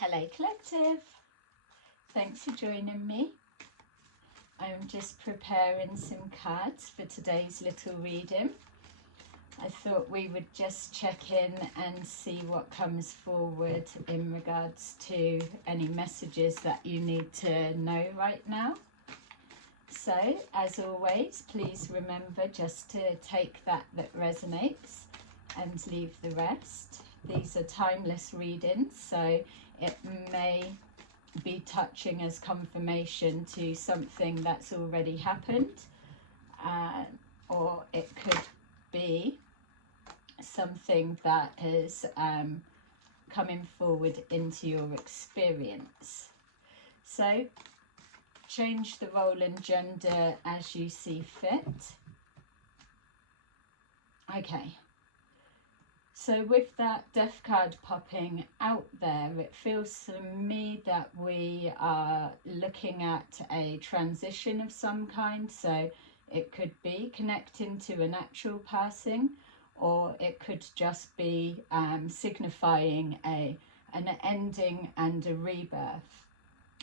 Hello Collective, thanks for joining me. I'm just preparing some cards for today's little reading. I thought we would just check in and see what comes forward in regards to any messages that you need to know right now. So as always, please remember just to take that resonates and leave the rest. These are timeless readings, so it may be touching as confirmation to something that's already happened, or it could be something that is coming forward into your experience. So change the role and gender as you see fit. Okay. So with that death card popping out there, it feels to me that we are looking at a transition of some kind. So it could be connecting to an actual passing, or it could just be signifying an ending and a rebirth.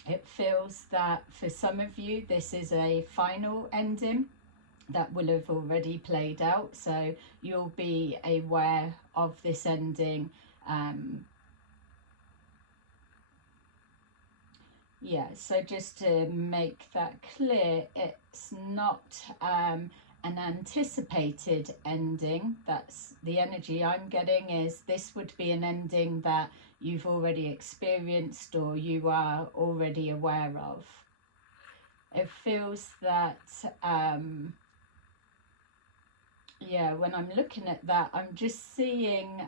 It feels that for some of you, this is a final ending that will have already played out, so you'll be aware of this ending. Yeah, so just to make that clear, it's not an anticipated ending. That's the energy I'm getting, is this would be an ending that you've already experienced or you are already aware of. It feels that yeah, when I'm looking at that, I'm just seeing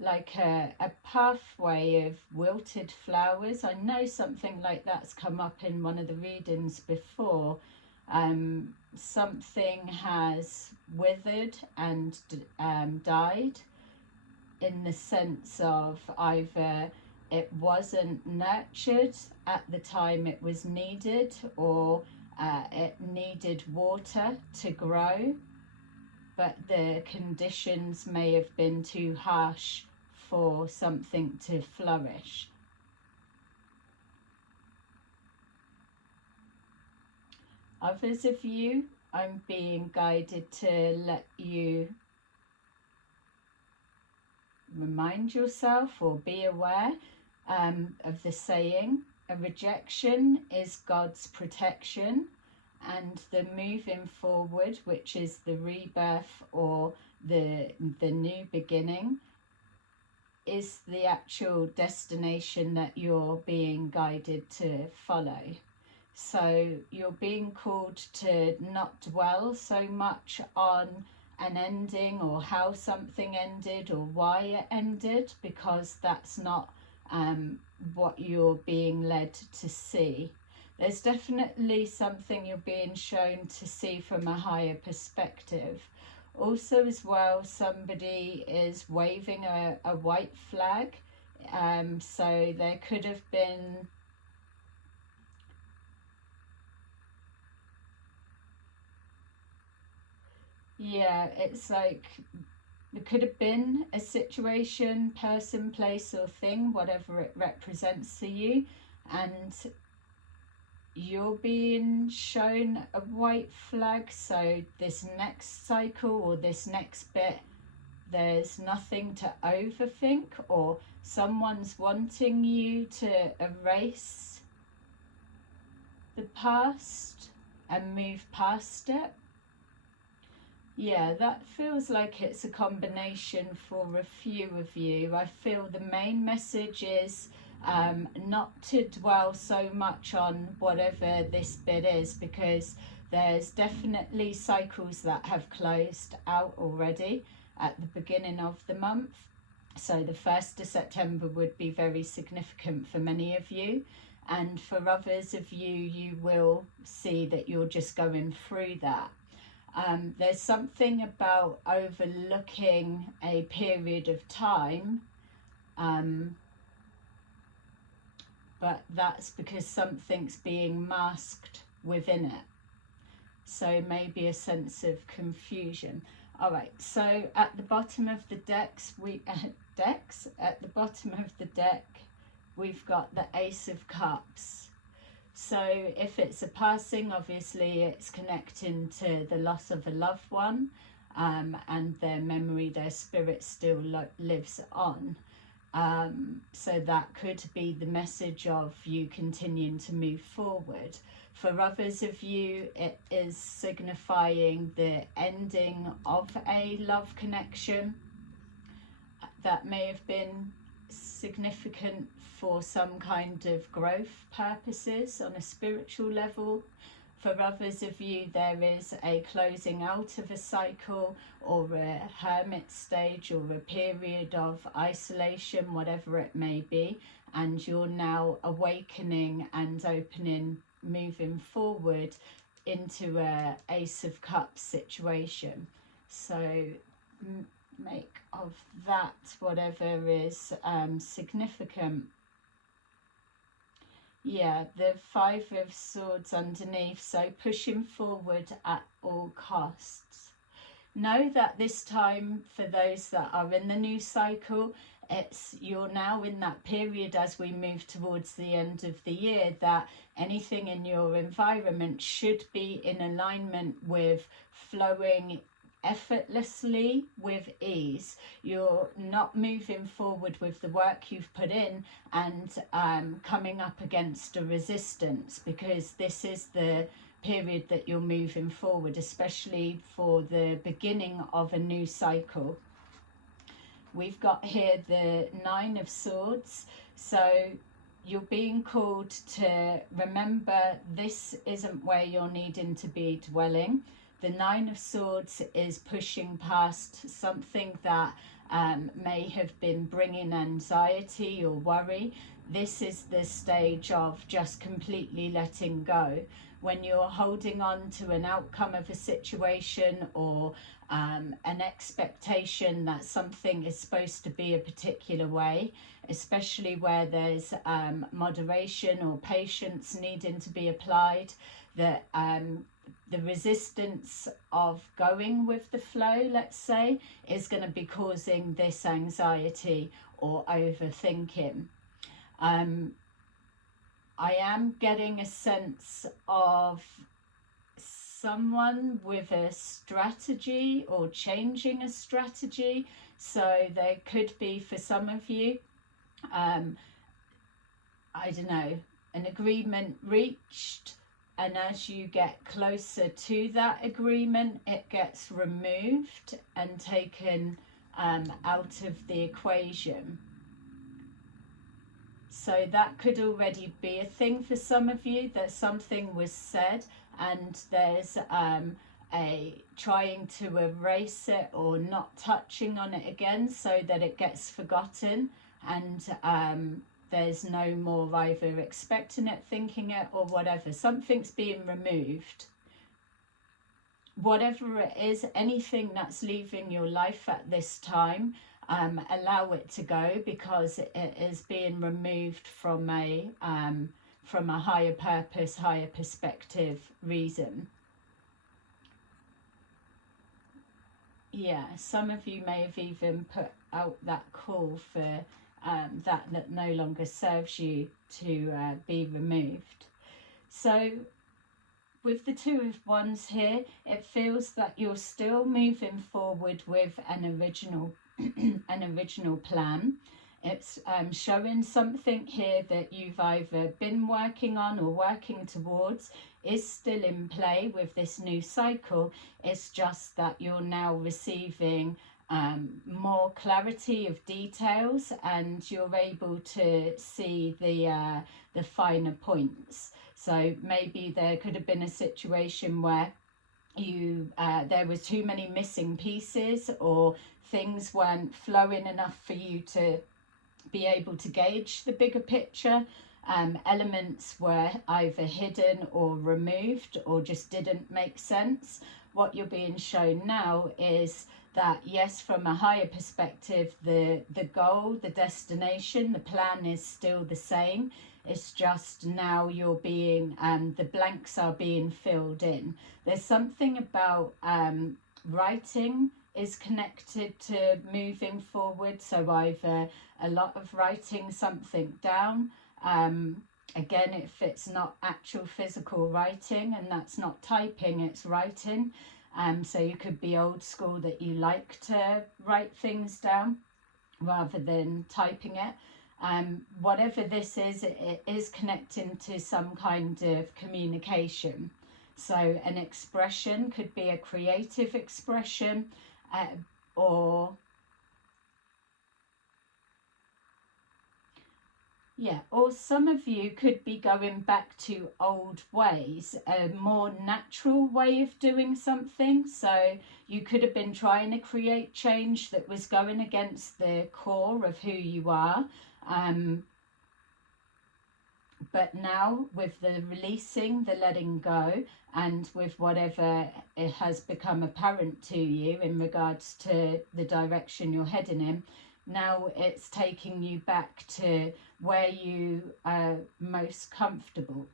like a pathway of wilted flowers. I know something like that's come up in one of the readings before. Something has withered and died, in the sense of either it wasn't nurtured at the time it was needed, or it needed water to grow, but the conditions may have been too harsh for something to flourish. Others of you, I'm being guided to let you remind yourself or be aware of the saying, a rejection is God's protection, and the moving forward, which is the rebirth or the new beginning, is the actual destination that you're being guided to follow. So you're being called to not dwell so much on an ending or how something ended or why it ended, because that's not what you're being led to see. There's definitely something you're being shown to see from a higher perspective. Also as well, somebody is waving a white flag. So there could have been it's like it could have been a situation, person, place or thing, whatever it represents to you, and you're being shown a white flag. So this next cycle or this next bit, there's nothing to overthink, or someone's wanting you to erase the past and move past it. Yeah, that feels like it's a combination for a few of you. I feel the main message is not to dwell so much on whatever this bit is, because there's definitely cycles that have closed out already at the beginning of the month. So the 1st of September would be very significant for many of you, and for others of you, you will see that you're just going through that. There's something about overlooking a period of time, but that's because something's being masked within it. So maybe a sense of confusion. All right, so at the bottom of the decks, at the bottom of the deck, we've got the Ace of Cups. So if it's a passing, obviously it's connecting to the loss of a loved one, and their memory, their spirit still lives on. So that could be the message of you continuing to move forward. For others of you, it is signifying the ending of a love connection that may have been significant for some kind of growth purposes on a spiritual level. For others of you, there is a closing out of a cycle or a hermit stage or a period of isolation, whatever it may be, and you're now awakening and opening, moving forward into a Ace of Cups situation. So make of that whatever is significant. Yeah, the Five of Swords underneath, so pushing forward at all costs. Know that this time, for those that are in the new cycle, you're now in that period as we move towards the end of the year, that anything in your environment should be in alignment with flowing effortlessly with ease. You're not moving forward with the work you've put in and coming up against a resistance, because this is the period that you're moving forward, especially for the beginning of a new cycle. We've got here the Nine of Swords. So you're being called to remember this isn't where you're needing to be dwelling. The Nine of Swords is pushing past something that may have been bringing anxiety or worry. This is the stage of just completely letting go. When you're holding on to an outcome of a situation or an expectation that something is supposed to be a particular way, especially where there's moderation or patience needing to be applied, that the resistance of going with the flow, let's say, is going to be causing this anxiety or overthinking. I am getting a sense of someone with a strategy or changing a strategy. So there could be, for some of you, I don't know, an agreement reached, and as you get closer to that agreement, it gets removed and taken out of the equation. So that could already be a thing for some of you, that something was said and there's a trying to erase it or not touching on it again so that it gets forgotten, and there's no more either expecting it, thinking it, or whatever. Something's being removed. Whatever it is, anything that's leaving your life at this time, allow it to go, because it is being removed from a higher purpose, higher perspective reason. Yeah, some of you may have even put out that call for that no longer serves you to be removed. So with the Two of Wands here, it feels that you're still moving forward with an original plan. It's showing something here that you've either been working on or working towards is still in play with this new cycle. It's just that you're now receiving more clarity of details, and you're able to see the finer points. So maybe there could have been a situation where there was too many missing pieces, or things weren't flowing enough for you to be able to gauge the bigger picture. Elements were either hidden or removed or just didn't make sense. What you're being shown now is that, yes, from a higher perspective, the goal, the destination, the plan is still the same. It's just now you're being, the blanks are being filled in. There's something about writing is connected to moving forward. So either a lot of writing something down, again, if it's not actual physical writing, and that's not typing, it's writing. So you could be old school, that you like to write things down rather than typing it. Whatever this is, it is connecting to some kind of communication. So an expression could be a creative expression, or some of you could be going back to old ways, a more natural way of doing something. So you could have been trying to create change that was going against the core of who you are. But now, with the releasing, the letting go, and with whatever it has become apparent to you in regards to the direction you're heading in, now it's taking you back to where you are most comfortable.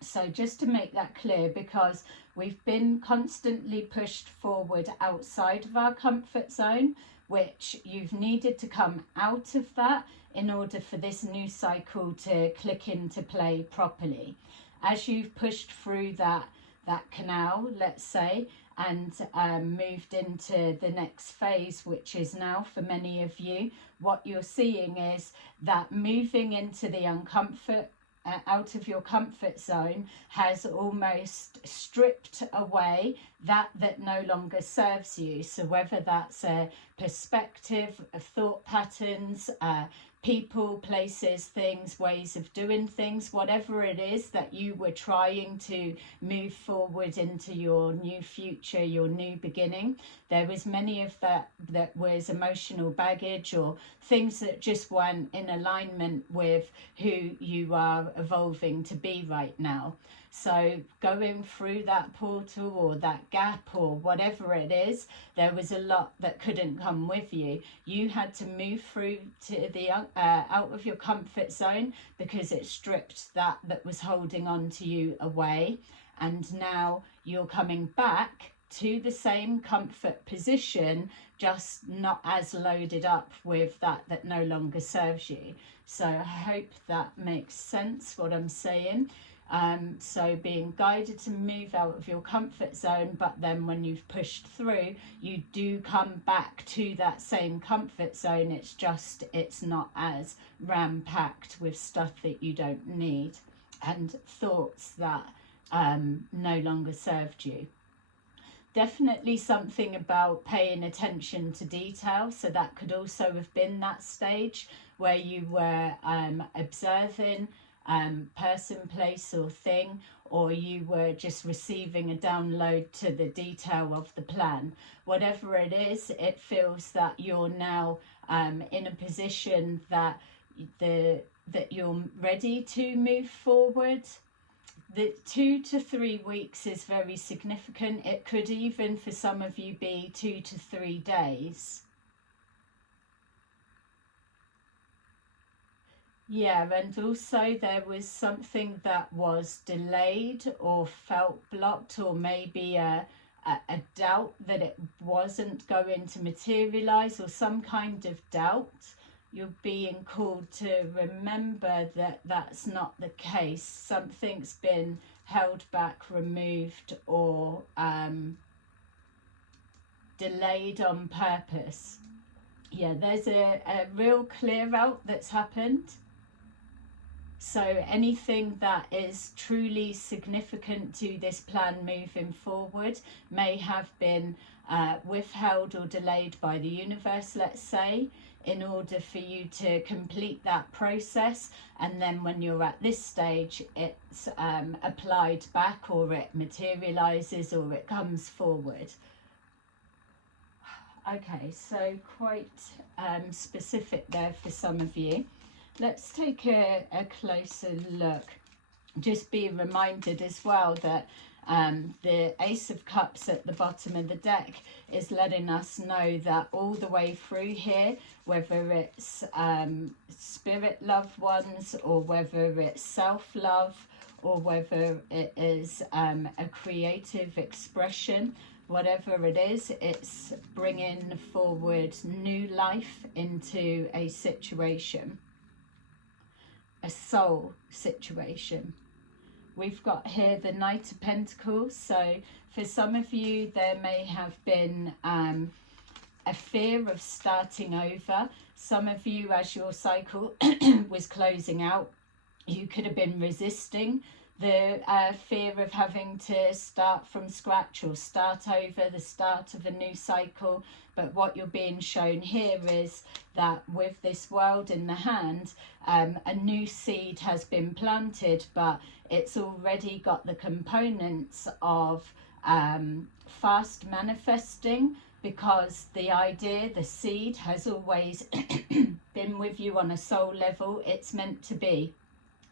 So just to make that clear, because we've been constantly pushed forward outside of our comfort zone, which you've needed to come out of that in order for this new cycle to click into play properly. As you've pushed through that canal, let's say, and moved into the next phase, which is now for many of you, what you're seeing is that moving into the uncomfort, out of your comfort zone, has almost stripped away that no longer serves you. So whether that's a perspective, thought patterns, people, places, things, ways of doing things, whatever it is that you were trying to move forward into your new future, your new beginning, there was many of that was emotional baggage, or things that just weren't in alignment with who you are evolving to be right now. So going through that portal or that gap or whatever it is, there was a lot that couldn't come with you. You had to move through to the out of your comfort zone, because it stripped that was holding on to you away. And now you're coming back to the same comfort position, just not as loaded up with that no longer serves you. So I hope that makes sense, what I'm saying. So being guided to move out of your comfort zone, but then when you've pushed through, you do come back to that same comfort zone. It's just, it's not as ram-packed with stuff that you don't need and thoughts that no longer served you. Definitely something about paying attention to detail. So that could also have been that stage where you were observing person, place or thing, or you were just receiving a download to the detail of the plan. Whatever it is, it feels that you're now in a position that you're ready to move forward. The 2 to 3 weeks is very significant. It could even, for some of you, be 2 to 3 days. Yeah, and also there was something that was delayed or felt blocked, or maybe a doubt that it wasn't going to materialize, or some kind of doubt. You're being called to remember that that's not the case. Something's been held back, removed, or delayed on purpose. Yeah, there's a real clear out that's happened. So anything that is truly significant to this plan moving forward may have been withheld or delayed by the universe, let's say, in order for you to complete that process. And then when you're at this stage, it's applied back, or it materializes, or it comes forward. Okay, so quite specific there for some of you. Let's take a closer look. Just be reminded as well that the Ace of Cups at the bottom of the deck is letting us know that all the way through here, whether it's spirit loved ones, or whether it's self-love, or whether it is a creative expression, Whatever it is, it's bringing forward new life into a situation, a soul situation. We've got here the Knight of Pentacles. So for some of you, there may have been a fear of starting over. Some of you, as your cycle was closing out, you could have been resisting the fear of having to start from scratch or start over, the start of a new cycle. But what you're being shown here is that with this world in the hand, a new seed has been planted, but it's already got the components of fast manifesting, because the idea, the seed, has always been with you on a soul level. It's meant to be.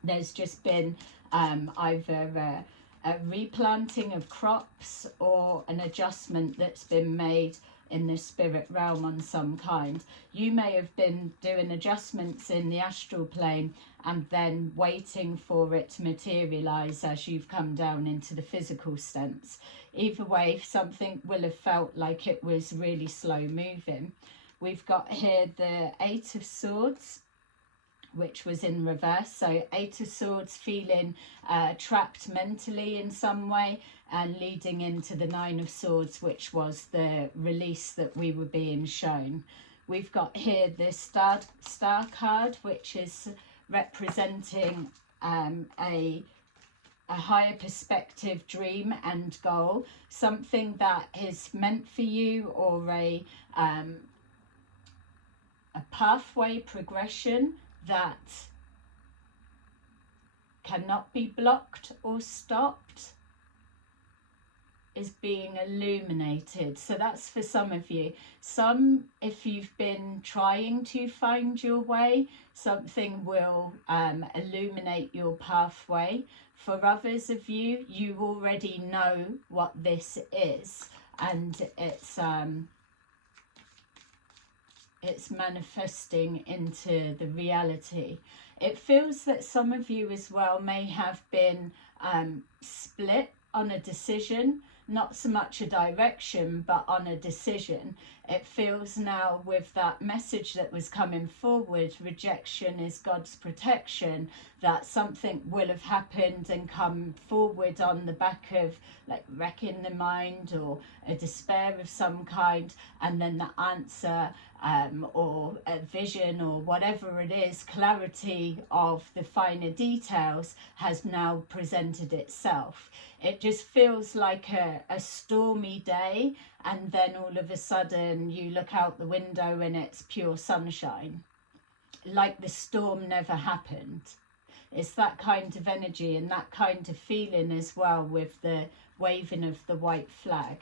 There's just been either a replanting of crops or an adjustment that's been made in the spirit realm on some kind. You may have been doing adjustments in the astral plane and then waiting for it to materialize as you've come down into the physical sense. Either way, something will have felt like it was really slow moving. We've got here the Eight of Swords, which was in reverse. So Eight of Swords, feeling trapped mentally in some way, and leading into the Nine of Swords, which was the release that we were being shown. We've got here the Star card, which is representing a higher perspective, dream and goal, something that is meant for you, or a pathway progression that cannot be blocked or stopped, is being illuminated. So that's for some of you. Some, if you've been trying to find your way, something will illuminate your pathway. For others of you, you already know what this is, and it's manifesting into the reality. It feels that some of you as well may have been split on a decision, not so much a direction, but on a decision. It feels now, with that message that was coming forward, rejection is God's protection, that something will have happened and come forward on the back of like wrecking the mind or a despair of some kind, and then the answer or a vision or whatever it is, clarity of the finer details, has now presented itself. It just feels like a stormy day, and then all of a sudden you look out the window and it's pure sunshine, like the storm never happened. It's that kind of energy and that kind of feeling as well, with the waving of the white flag.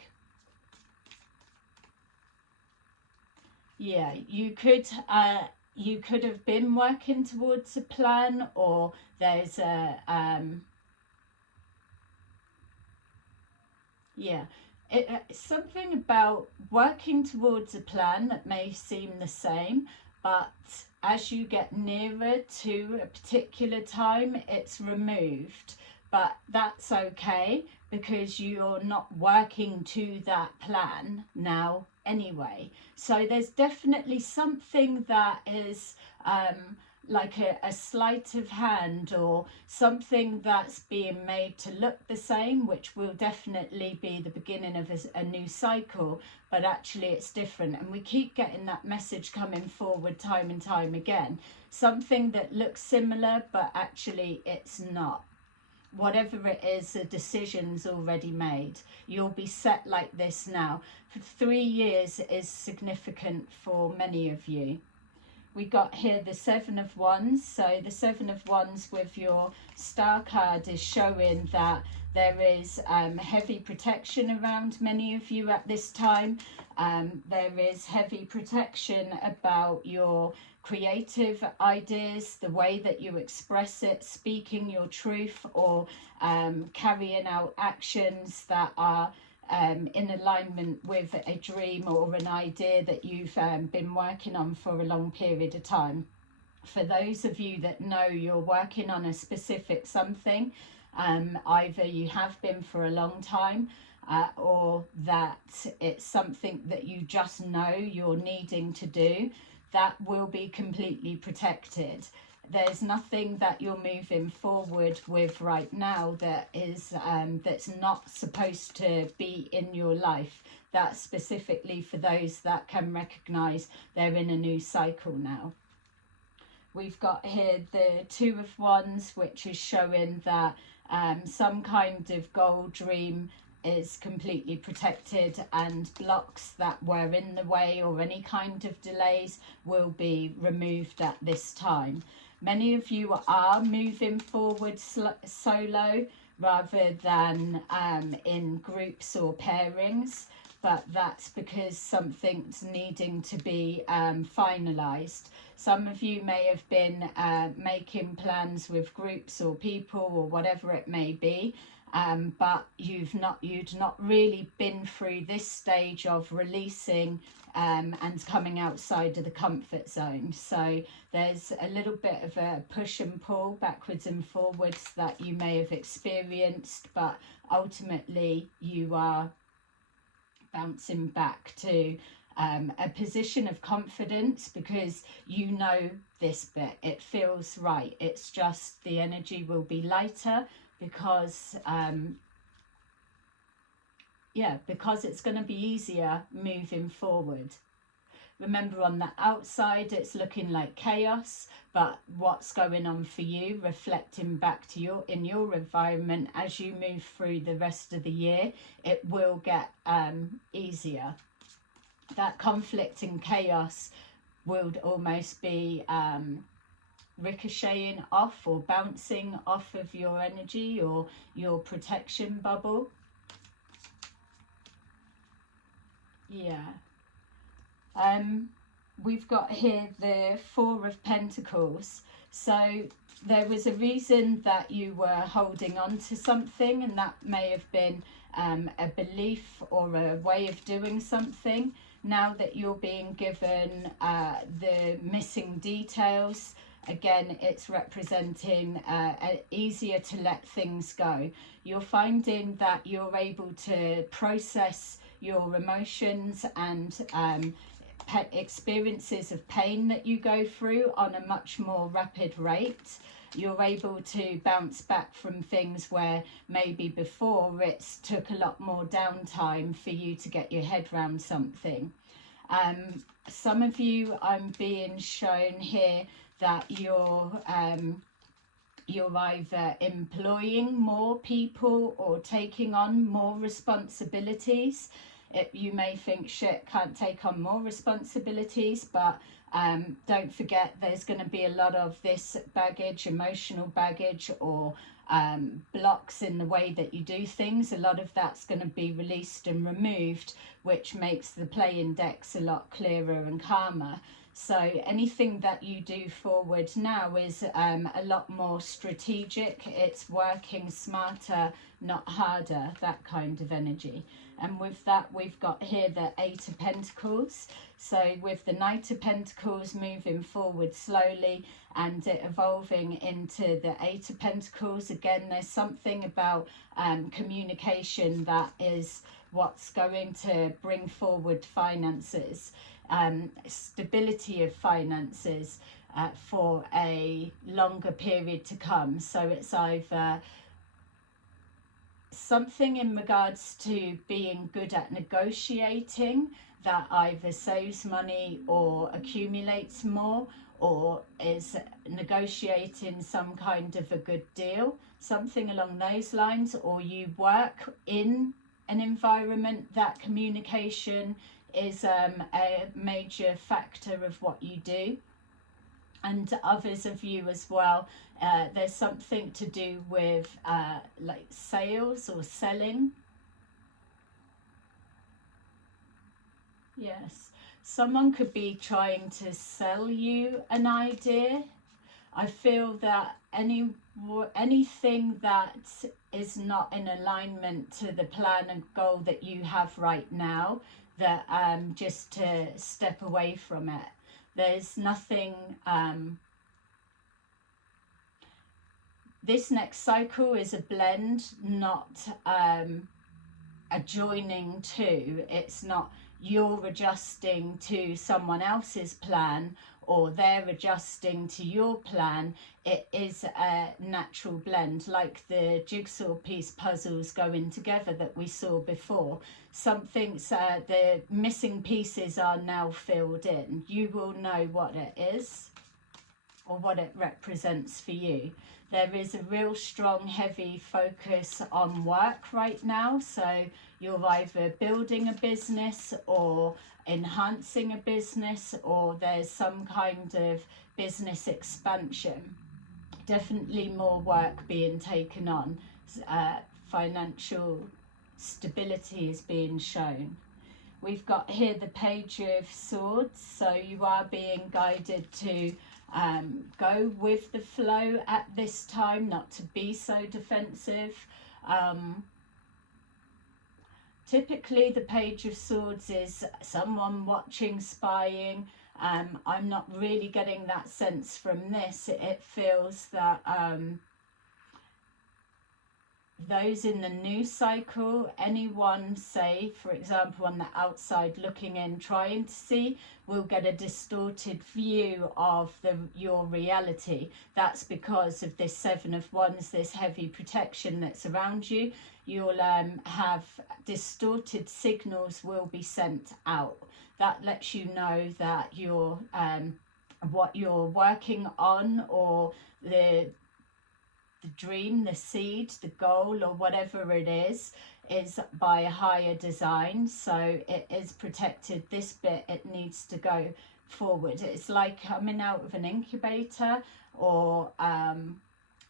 Yeah, you could have been working towards a plan, or there's a something about working towards a plan that may seem the same, but as you get nearer to a particular time, it's removed. But that's okay, because you're not working to that plan now anyway. So there's definitely something that is like a sleight of hand, or something that's being made to look the same, which will definitely be the beginning of a new cycle, but actually it's different. And we keep getting that message coming forward time and time again, something that looks similar but actually it's not. Whatever it is, the decision's already made. You'll be set like this now. For 3 years is significant for many of you. We got here the Seven of Wands. So the Seven of Wands with your Star card is showing that there is heavy protection around many of you at this time. There is heavy protection about your creative ideas, the way that you express it, speaking your truth, or carrying out actions that are in alignment with a dream or an idea that you've been working on for a long period of time. For those of you that know you're working on a specific something, either you have been for a long time, or that it's something that you just know you're needing to do, that will be completely protected. There's nothing that you're moving forward with right now that is that's not supposed to be in your life. That's specifically for those that can recognize they're in a new cycle now. We've got here the Two of Wands, which is showing that some kind of goal dream is completely protected, and blocks that were in the way or any kind of delays will be removed at this time. Many of you are moving forward solo rather than in groups or pairings, but that's because something's needing to be finalized. Some of you may have been making plans with groups or people or whatever it may be, but you'd not really been through this stage of releasing and coming outside of the comfort zone. So there's a little bit of a push and pull backwards and forwards that you may have experienced, but ultimately you are bouncing back to a position of confidence, because you know this bit, it feels right. It's just the energy will be lighter because because it's going to be easier moving forward. Remember, on the outside it's looking like chaos, but what's going on for you, reflecting back to your environment as you move through the rest of the year, it will get easier. That conflict and chaos will almost be ricocheting off or bouncing off of your energy or your protection bubble. Yeah. We've got here the Four of Pentacles. So there was a reason that you were holding on to something, and that may have been a belief or a way of doing something. Now that you're being given the missing details, again, it's representing easier to let things go. You're finding that you're able to process your emotions and experiences of pain that you go through on a much more rapid rate. You're able to bounce back from things where maybe before it's took a lot more downtime for you to get your head around something. Some of you, I'm being shown here that you're either employing more people or taking on more responsibilities. You may think, shit, can't take on more responsibilities, but don't forget there's going to be a lot of this baggage, emotional baggage, or blocks in the way that you do things. A lot of that's going to be released and removed, which makes the playing decks a lot clearer and calmer. So anything that you do forward now is a lot more strategic. It's working smarter, not harder, that kind of energy. And with that, we've got here the Eight of Pentacles. So with the Knight of Pentacles moving forward slowly and it evolving into the Eight of Pentacles, again, there's something about communication that is what's going to bring forward finances, stability of finances for a longer period to come. So it's either something in regards to being good at negotiating that either saves money or accumulates more, or is negotiating some kind of a good deal, something along those lines. Or you work in an environment that communication is a major factor of what you do. And others of you as well, there's something to do with like sales or selling. Yes, someone could be trying to sell you an idea. I feel that anything that is not in alignment to the plan and goal that you have right now, that just to step away from it. There's nothing, this next cycle is a blend, not a adjoining to. It's not you're adjusting to someone else's plan or they're adjusting to your plan. It is a natural blend, like the jigsaw piece puzzles going together that we saw before. Something's the missing pieces are now filled in. You will know what it is or what it represents for you. There is a real strong, heavy focus on work right now. So you're either building a business or enhancing a business, or there's some kind of business expansion. Definitely more work being taken on. Financial stability is being shown. We've got here the Page of Swords. So you are being guided to go with the flow at this time, not to be so defensive. Typically the Page of Swords is someone watching, spying. I'm not really getting that sense from this. It feels that those in the news cycle, anyone, say, for example, on the outside looking in, trying to see, will get a distorted view of your reality. That's because of this Seven of Wands, this heavy protection that's around you. You'll have distorted signals will be sent out. That lets you know that you're what you're working on, or the dream, the seed, the goal, or whatever it is by a higher design. So it is protected. This bit, it needs to go forward. It's like coming out of an incubator, or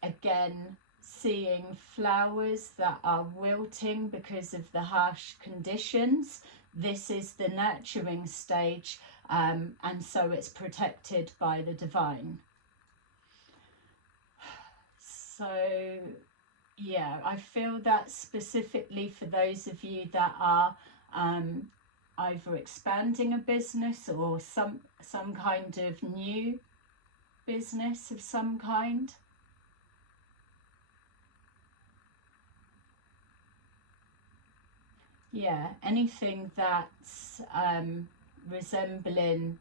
again, seeing flowers that are wilting because of the harsh conditions. This is the nurturing stage, and so it's protected by the divine. So yeah, I feel that specifically for those of you that are either expanding a business or some kind of new business of some kind. Yeah, anything that's resembling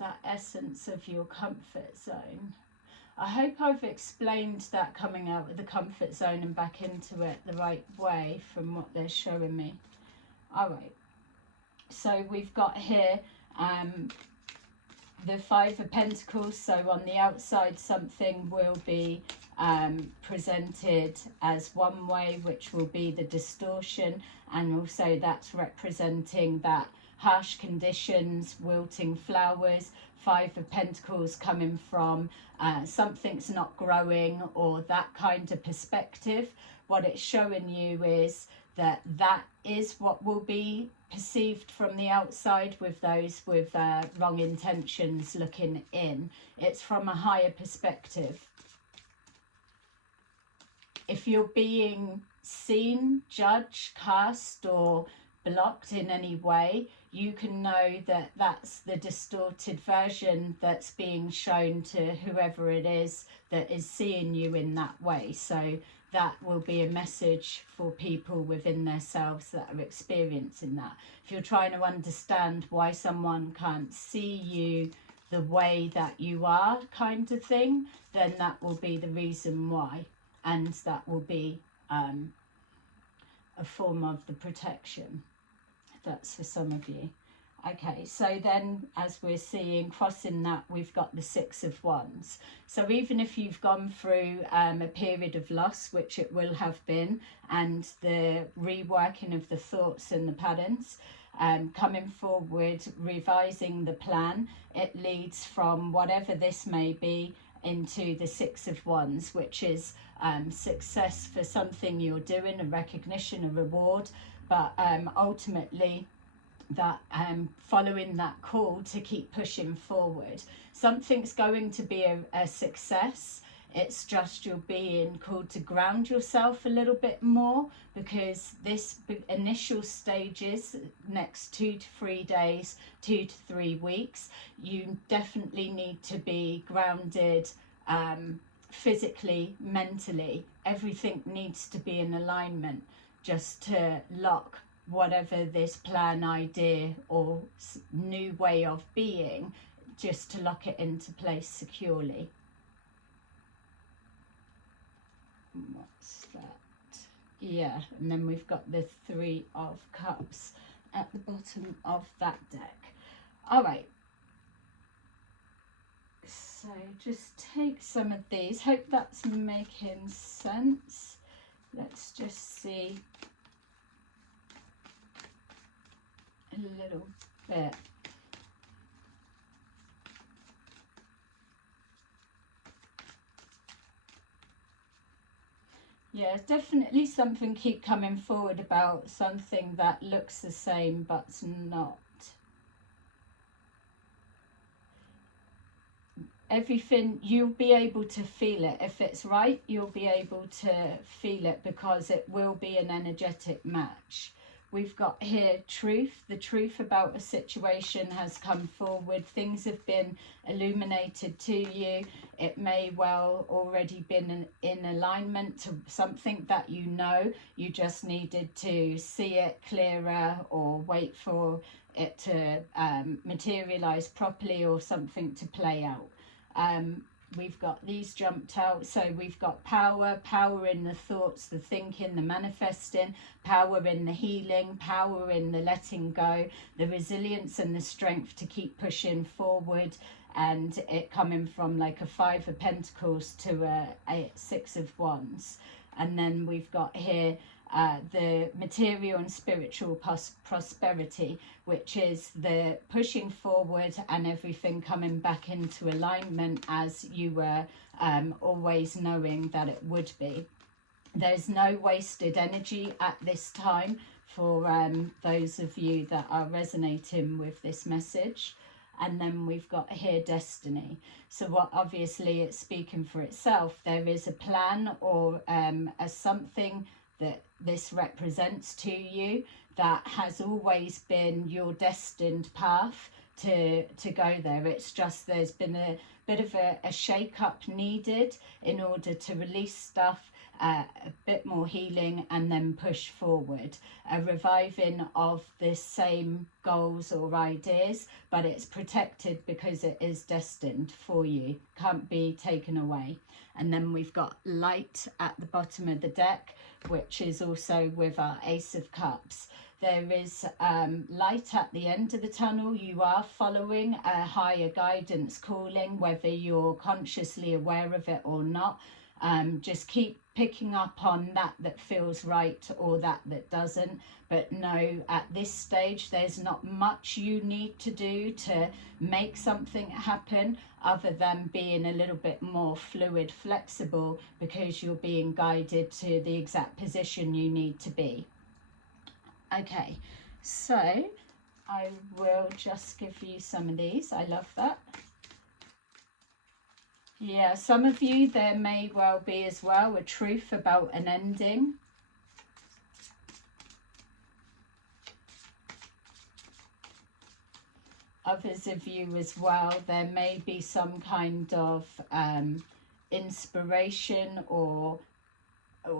that essence of your comfort zone. I hope I've explained that coming out of the comfort zone and back into it the right way from what they're showing me. All right, so we've got here the Five of Pentacles. So on the outside, something will be presented as one way, which will be the distortion, and also that's representing that harsh conditions, wilting flowers. Five of Pentacles coming from something's not growing, or that kind of perspective. What it's showing you is that that is what will be perceived from the outside with those with wrong intentions looking in. It's from a higher perspective. If you're being seen, judged, cast, or blocked in any way, you can know that that's the distorted version that's being shown to whoever it is that is seeing you in that way. So that will be a message for people within themselves that are experiencing that. If you're trying to understand why someone can't see you the way that you are, kind of thing, then that will be the reason why, and that will be a form of the protection. That's for some of you. Okay, so then as we're seeing, crossing that, we've got the Six of Wands. So even if you've gone through a period of loss, which it will have been, and the reworking of the thoughts and the patterns, coming forward, revising the plan, it leads from whatever this may be into the Six of Wands, which is success for something you're doing, a recognition, a reward, but ultimately that following that call to keep pushing forward. Something's going to be a success. It's just you're being called to ground yourself a little bit more, because this initial stages, next 2 to 3 days, 2 to 3 weeks, you definitely need to be grounded physically, mentally, everything needs to be in alignment just to lock whatever this plan, idea or new way of being, just to lock it into place securely. What's that? Yeah, and then we've got the Three of Cups at the bottom of that deck. All right. So just take some of these. Hope that's making sense. Let's just see a little bit. Yeah, definitely something keep coming forward about something that looks the same but's not. Everything, you'll be able to feel it. If it's right, you'll be able to feel it, because it will be an energetic match. We've got here truth. The truth about a situation has come forward. Things have been illuminated to you. It may well already been in alignment to something that you know. You just needed to see it clearer, or wait for it to materialize properly, or something to play out. We've got these jumped out. So we've got power in the thoughts, the thinking, the manifesting, power in the healing, power in the letting go, the resilience and the strength to keep pushing forward, and it coming from like a Five of Pentacles to a Six of Wands. And then we've got here the material and spiritual prosperity, which is the pushing forward and everything coming back into alignment as you were always knowing that it would be. There's no wasted energy at this time for those of you that are resonating with this message. And then we've got here destiny. So what, obviously it's speaking for itself. There is a plan or a something that this represents to you that has always been your destined path to go there. It's just there's been a bit of a shake-up needed in order to release stuff, a bit more healing, and then push forward. A reviving of the same goals or ideas, but it's protected because it is destined for you. Can't be taken away. And then we've got light at the bottom of the deck, which is also with our Ace of Cups. There is light at the end of the tunnel. You are following a higher guidance calling, whether you're consciously aware of it or not. Just keep picking up on that feels right, or that doesn't. But no, at this stage, there's not much you need to do to make something happen, other than being a little bit more fluid, flexible, because you're being guided to the exact position you need to be. Okay, so I will just give you some of these. I love that. Yeah, some of you, there may well be as well a truth about an ending. Others of you as well, there may be some kind of inspiration or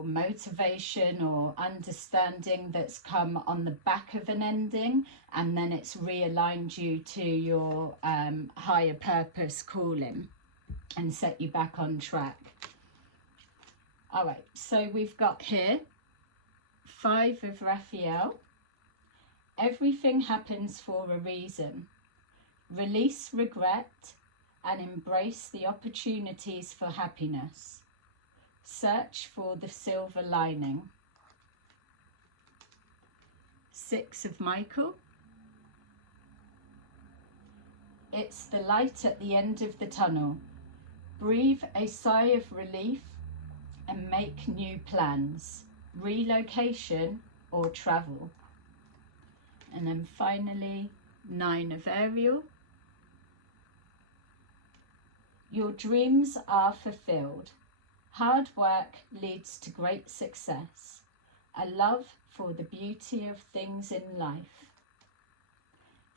motivation or understanding that's come on the back of an ending, and then it's realigned you to your higher purpose calling and set you back on track. All right, so we've got here Five of Raphael. Everything happens for a reason. Release regret and embrace the opportunities for happiness. Search for the silver lining. Six of Michael. It's the light at the end of the tunnel. Breathe a sigh of relief and make new plans, relocation or travel. And then finally, Nine of Ariel. Your dreams are fulfilled. Hard work leads to great success. A love for the beauty of things in life.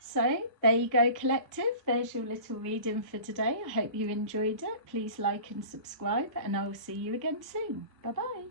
So there you go, collective. There's your little reading for today. I hope you enjoyed it. Please like and subscribe, and I will see you again soon. Bye bye.